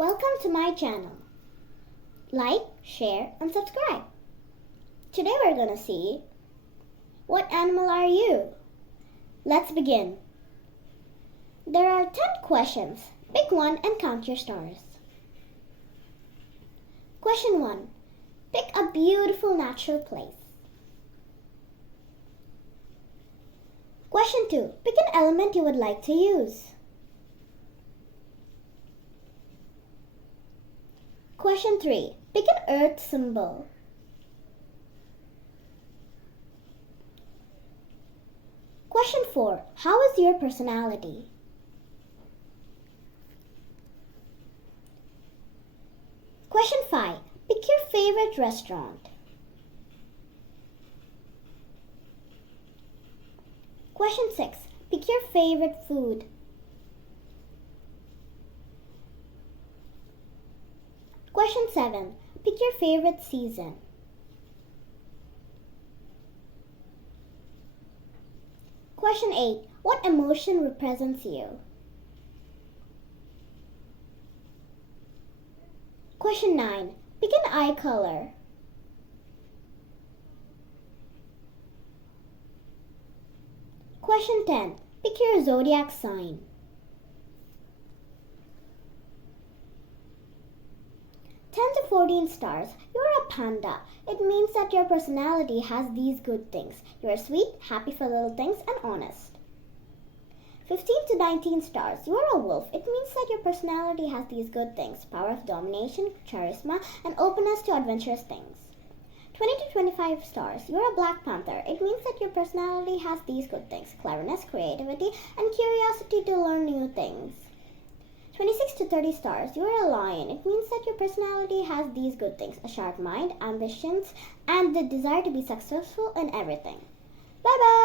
Welcome to my channel. Like, share, and subscribe. Today we're gonna see, what animal are you? Let's begin. There are 10 questions. Pick one and count your stars. Question 1. Pick a beautiful natural place. Question 2. Pick an element you would like to use. Question 3. Pick an earth symbol. Question 4. How is your personality? Question 5. Pick your favorite restaurant. Question 6. Pick your favorite food. Question 7. Pick your favorite season. Question 8. What emotion represents you? Question 9. Pick an eye color. Question 10. Pick your zodiac sign. To 14 stars. You're a panda. It means that your personality has these good things. You're sweet, happy for little things, and honest. 15 to 19 stars. You're a wolf. It means that your personality has these good things. Power of domination, charisma, and openness to adventurous things. 20 to 25 stars. You're a black panther. It means that your personality has these good things. Cleverness, creativity, and curiosity to learn new things. 26 to 30 stars. You're a lion. It means that your personality has these good things. A sharp mind, ambitions, and the desire to be successful in everything. Bye bye.